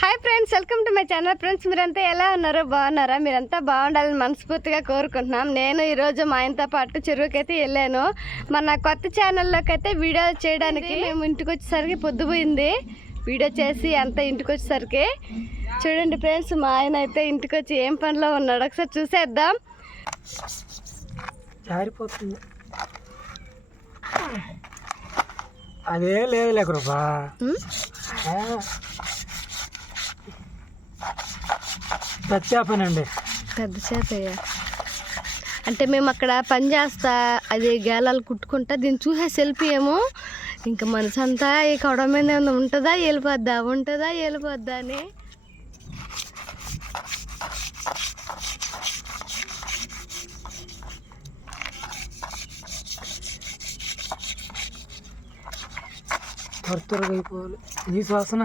Hi friends welcome to my channel friends మీరంతా ఎలా ఉన్నారు? బాగున్నారా? మీరంతా బాగుండాలని మనస్ఫూర్తిగా కోరుకుంటున్నాం. నేను ఈరోజు మా ఆయనతో పాటు చెరువుకి అయితే వెళ్ళాను మన కొత్త ఛానల్లోకి అయితే వీడియో చేయడానికి మేము ఇంటికి వచ్చేసరికి పొద్దుపోయింది. వీడియో చేసి అంతా ఇంటికి వచ్చేసరికి చూడండి ఫ్రెండ్స్ మా ఆయన అయితే ఇంటికి వచ్చి ఏం పనిలో ఉన్నాడు? ఒకసారి చూసేద్దాం. జారిపోతుంది. అదే లేదులే కృపా. ఉమ్, ఆ. తెచ్చాపనండి పెద్ద చేపయ్య అంటే మేము అక్కడ పని చేస్తా అది గేలాలు కుట్టుకుంటా దీన్ని చూసేసి వెళ్ళిపోయాము ఇంకా మనసు అంతా ఈ కొడ మీద ఉంటుందా వెళ్ళిపోద్దా ఉంటుందా వెళ్ళిపోద్దా అని. త్వర త్వరగా అయిపోవాలి. ఈ శ్వాసన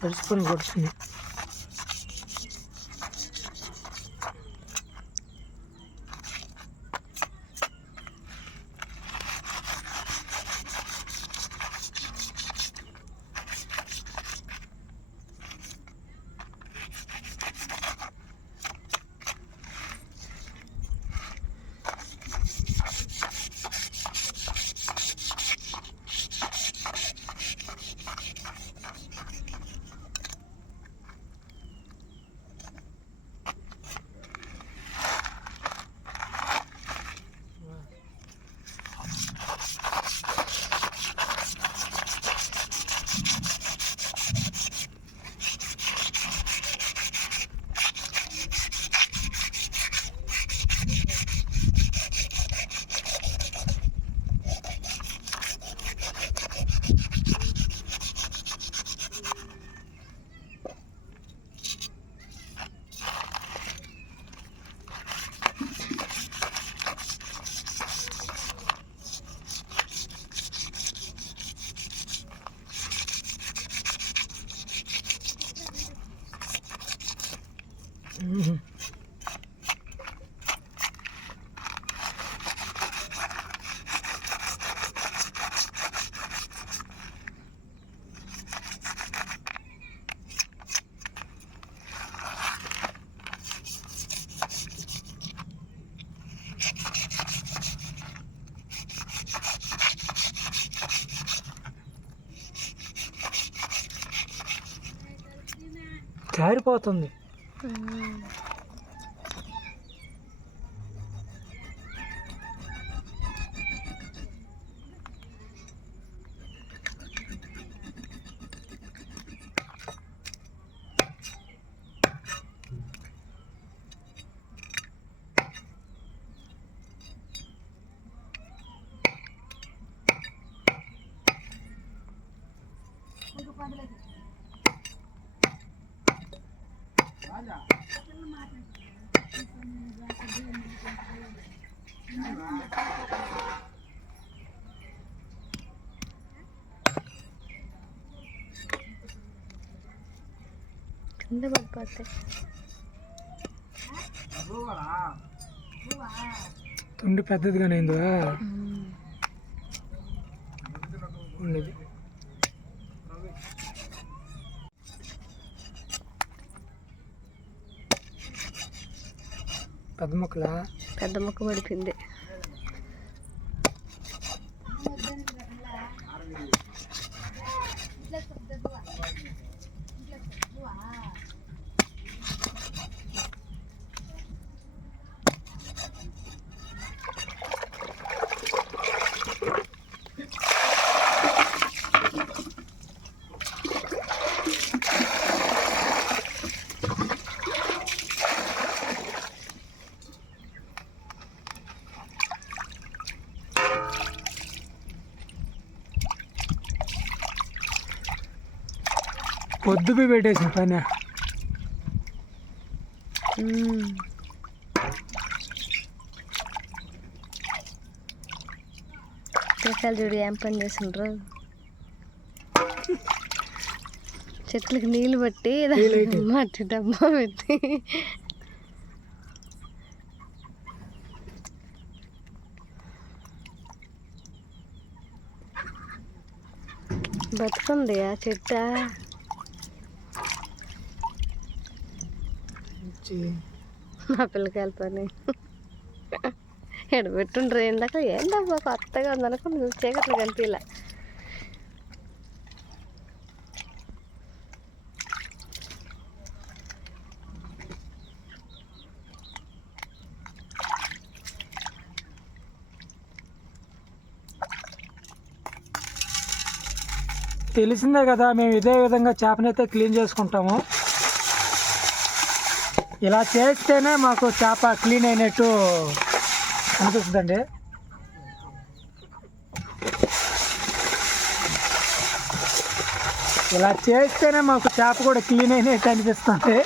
తడిచిపోయి కొడుతుంది జారిపోతుంది. కింద పడిపోతాయి తుండి పెద్దదిగానే అయిందా? ఉండేది. పెద్ద మొక్కలా? పెద్ద ముక్క పడిపోయింది. పొద్దుపై పెట్టేసిన పని. పిల్లకాయలు చూడు ఏం పని చేసిండ్రు చెట్లకి నీళ్ళు పట్టి. మట్టి డబ్బా పెట్టి బతుకుంది ఆ చెట్ట మా పిల్లకాయల పని ఎడబెట్టుండ్రు ఏందాక ఏందబ్బా కొత్తగా ఉందనుకో చీకట్లు కనిపించలే తెలిసిందే కదా మేము ఇదే విధంగా చేపనైతే క్లీన్ చేసుకుంటాము. ఇలా చేస్తేనే మాకు చేప క్లీన్ అయినట్టు అనిపిస్తుందండి. ఇలా చేస్తేనే మాకు చేప కూడా క్లీన్ అయినట్టు అనిపిస్తుంది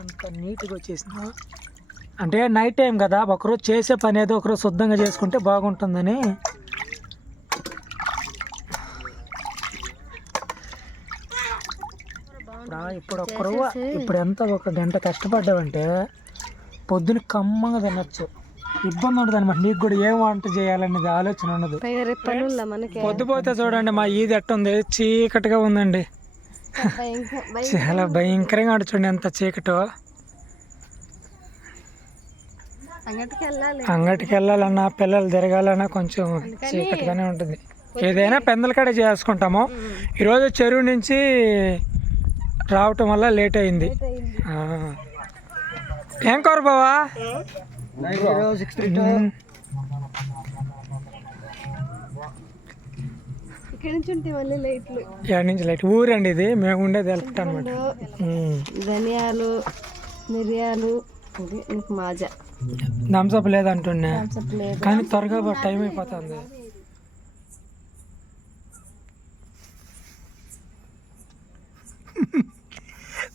ఎంత వచ్చేసిందో అంటే నైట్ టైం కదా ఒకరోజు చేసే పని ఏదో ఒకరోజు శుద్ధంగా చేసుకుంటే బాగుంటుందని. ఇప్పుడు ఒక్కరు ఇప్పుడు ఎంత ఒక గంట కష్టపడ్డావంటే పొద్దున కమ్మగా తినచ్చు. ఇబ్బంది ఉండదు అనమాట నీకు కూడా ఏం వంట చేయాలనేది ఆలోచన ఉండదు. పొద్దుపోతే చూడండి మా ఈది ఎట్ట ఉంది చీకటిగా ఉందండి. చాలా భయంకరంగా చూడండి ఎంత చీకటో. అంగటికి వెళ్ళాలి అంగటికి వెళ్ళాలన్నా పిల్లలు తిరగాలన్నా కొంచెం చీకటిగానే ఉంటుంది. ఏదైనా పెందల కాడే చేసుకుంటాము. ఈరోజు చెరువు నుంచి రావటం వల్ల లేట్ అయింది. ఆ. ఏం కూర బావా. ఇక్కడ నుంచి లైట్. ఊరండి ఇది. మేము ఉండేది వెళ్తాం అనమాట ధనియాలు మిరియాలు మాజా. థమ్స్అప్ లేదంటున్నా కానీ త్వరగా టైం అయిపోతుంది.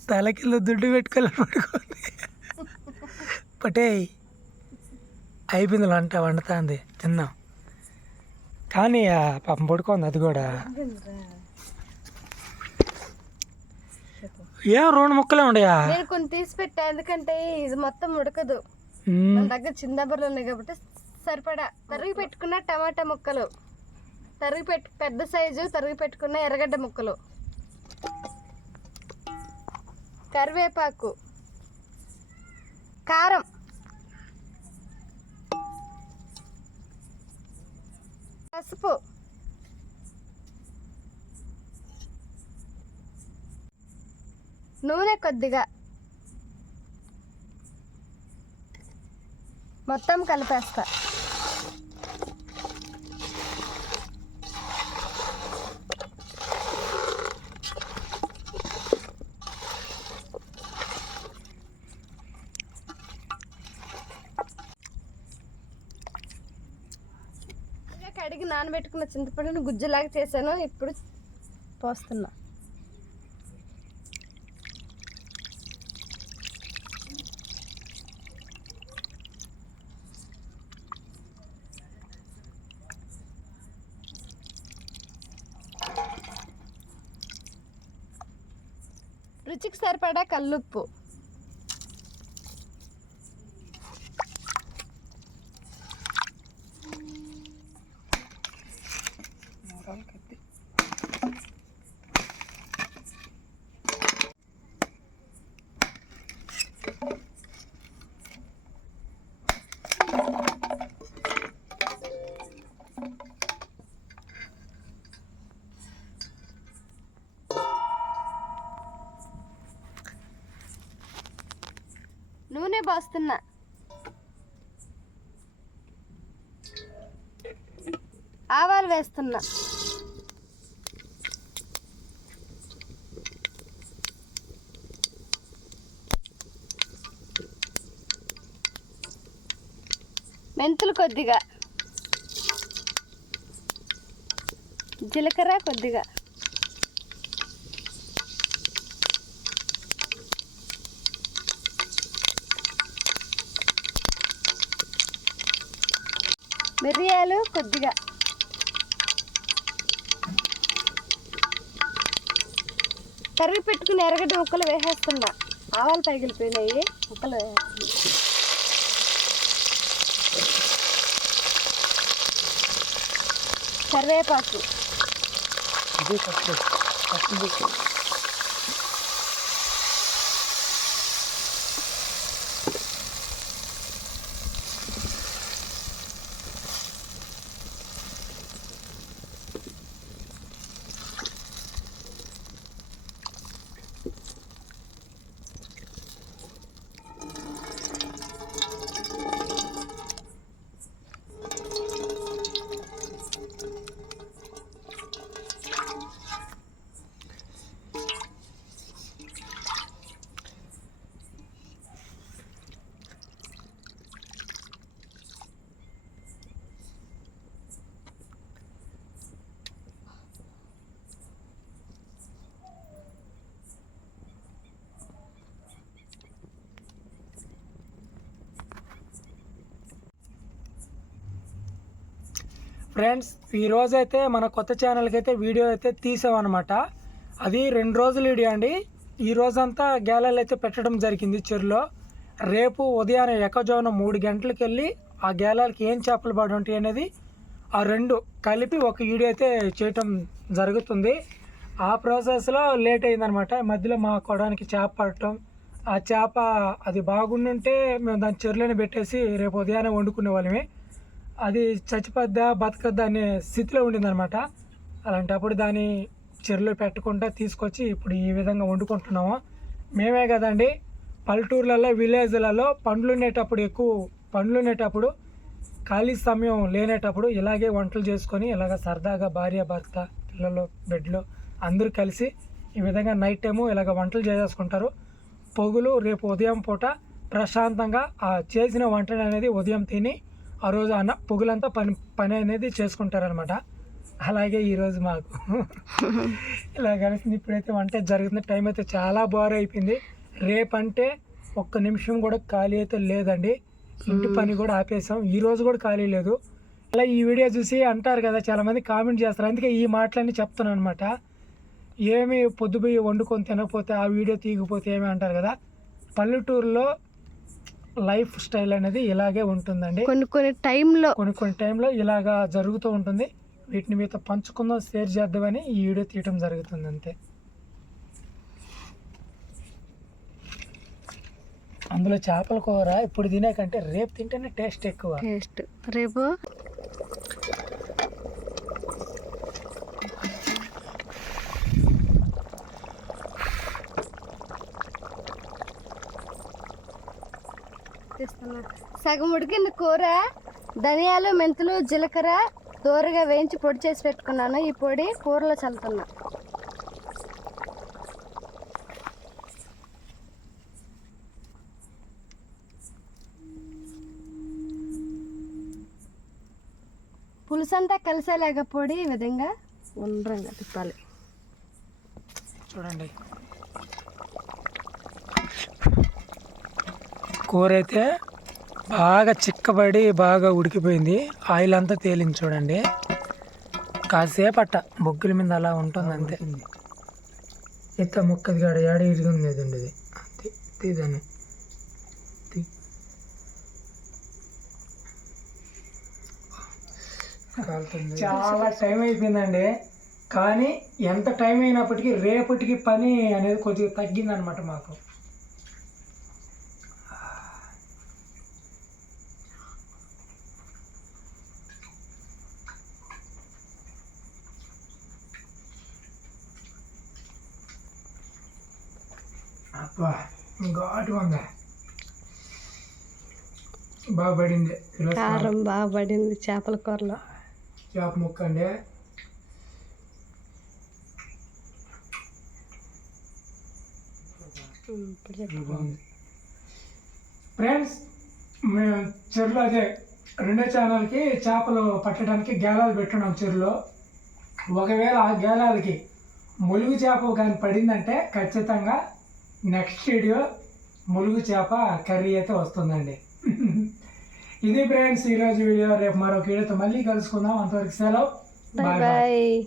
తలకిలో దుడ్డు పెట్టుకోవాలి పడుకోండి పటే. అయిపోయింది వంట వండుతుంది. తిన్నాం. కానీ ఆ పాపం పడుకోంది అది కూడా. ఏం రెండు ముక్కలే ఉండయా? నేను కొన్ని తీసి పెట్టా ఎందుకంటే ఇది మొత్తం ఉడకదు. మన దగ్గర చిన్న బర్రెలు ఉన్నాయి కాబట్టి సరిపడా తరిగి పెట్టుకున్న టమాటా ముక్కలు. తరిగి పెట్టు పెద్ద సైజు తరిగి పెట్టుకున్న ఎర్రగడ్డ ముక్కలు. కరివేపాకు. కారం. పసుపు. నూనె కొద్దిగా. మొత్తం కలిపేస్తా. కడిగి నానబెట్టుకున్న చింతపండును గుజ్జులాగా చేశాను. ఇప్పుడు పోస్తున్నా. రుచికి నూనె పోస్తున్నా. ఆవాలు వేస్తున్నా. మెంతులు కొద్దిగా. జీలకర్ర కొద్దిగా. మిరియాలు కొద్దిగా. కర్రీ పెట్టుకుని ఎరగడ్డ ముక్కలు వేసేస్తున్నా. ఆవాలు పగిలిపోయినాయి ముక్కలు వేసేస్తున్నా. కరివేపాకు. ఫ్రెండ్స్ ఈ రోజైతే అయితే మన కొత్త ఛానల్కి అయితే వీడియో అయితే తీసామన్నమాట. అది రెండు రోజులు వీడియో అండి. ఈ రోజంతా గేలాలు అయితే పెట్టడం జరిగింది చెరులో. రేపు ఉదయాన్నే ఎకజోన మూడు గంటలకు వెళ్ళి ఆ గ్యాలర్కి ఏం చేపలు పడి ఉంటాయి అనేది ఆ రెండు కలిపి ఒక వీడియో అయితే చేయటం జరుగుతుంది. ఆ ప్రాసెస్లో లేట్ అయిందనమాట మధ్యలో మా కొడానికి చేప పడటం ఆ చేప అది బాగుండుంటే మేము దాని చెరులోనే పెట్టేసి రేపు ఉదయాన్నే వండుకునే వాళ్ళమే. అది చచ్చిపోద్దా బతకద్దా అనే స్థితిలో ఉండిందనమాట అలాంటప్పుడు దాన్ని చెరులో పెట్టకుండా తీసుకొచ్చి ఇప్పుడు ఈ విధంగా వండుకుంటున్నాము. మేమే కదండి పల్లెటూర్లలో విలేజ్లలో పండ్లు ఉండేటప్పుడు ఎక్కువ పండ్లు ఉండేటప్పుడు ఖాళీ సమయం లేనేటప్పుడు ఇలాగే వంటలు చేసుకొని ఇలాగ సరదాగా భార్య భర్త పిల్లలు బెడ్లు అందరూ కలిసి ఈ విధంగా నైట్ టైము ఇలాగ వంటలు చేసేసుకుంటారు. పొగులు రేపు ఉదయం పూట ప్రశాంతంగా ఆ చేసిన వంటని అనేది ఉదయం తిని ఆ రోజు అన్న పొగులంతా పని పని అనేది చేసుకుంటారనమాట అలాగే ఈరోజు మాకు. ఇలా కలిసింది ఇప్పుడైతే వంట జరుగుతుంది టైం అయితే చాలా బోర్ అయిపోయింది. రేపంటే ఒక్క నిమిషం కూడా ఖాళీ అయితే లేదండి. ఇంటి పని కూడా ఆపేసాం. ఈ రోజు కూడా ఖాళీ లేదు. అలా ఈ వీడియో చూసి అంటారు కదా చాలా మంది కామెంట్ చేస్తారు. అందుకే ఈ మాటలన్నీ చెప్తున్నాను అనమాట ఏమి పొద్దుపోయి వండుకొని తినకపోతే ఆ వీడియో తీయకపోతే ఏమి అంటారు కదా? పల్లెటూరులో లైఫ్ స్టైల్ అనేది ఇలాగే ఉంటుందండి. కొన్ని కొన్ని టైంలో కొన్ని కొన్ని టైంలో ఇలాగా జరుగుతూ ఉంటుంది. వీటిని మీతో పంచుకుందాం షేర్ చేద్దామని ఈ వీడియో తీయటం జరుగుతుంది అంతే. అందులో చేపల కూర ఇప్పుడు తినే కంటే రేపు తింటేనే టేస్ట్ ఎక్కువ. టేస్ట్. రేపు సగం ఉడికింది కూర ధనియాలు మెంతులు జీలకర్ర దూరగా వేయించి పొడి చేసి పెట్టుకున్నాను. ఈ పొడి కూరలో చల్లుతున్నా. పులుసు అంతా కలిసేలాగా పొడి ఈ విధంగా ఉండ్రంగా తిప్పాలి. చూడండి. కూర అయితే బాగా చిక్కబడి బాగా ఉడికిపోయింది. ఆయిల్ అంతా తేలింది చూడండి. కాసేపు అట్ట బొగ్గుల మీద అలా ఉంటుంది అంతే ఎత్త మొక్కది కాడ ఏడ ఇరిగింది అది ఉండేది అంతే తీదాన్ని చాలా టైం అయిపోయిందండి. కానీ ఎంత టైం అయినప్పటికీ రేపటికి పని అనేది కొద్దిగా తగ్గిందనమాట మాకు. ఘాటుగా ఉందా బాగా పడింది. కారం. బాగా పడింది చేపల కూరలో. చేప ముక్క అండి. ఫ్రెండ్స్ మేము చెరువులో అదే రెండో ఛానల్కి చేపలు పట్టడానికి గేలాలు పెట్టున్నాం చెరువులో. ఒకవేళ ఆ గేలాలకి ములుగు చేప కానీ పడిందంటే ఖచ్చితంగా నెక్స్ట్ వీడియో ములుగు చేప కర్రీ అయితే వస్తుందండి. ఇది ఫ్రెండ్స్ ఈరోజు వీడియో. రేపు మరొక వీడియోతో మళ్ళీ కలుసుకుందాం. అంతవరకు సెలవు. Bye bye.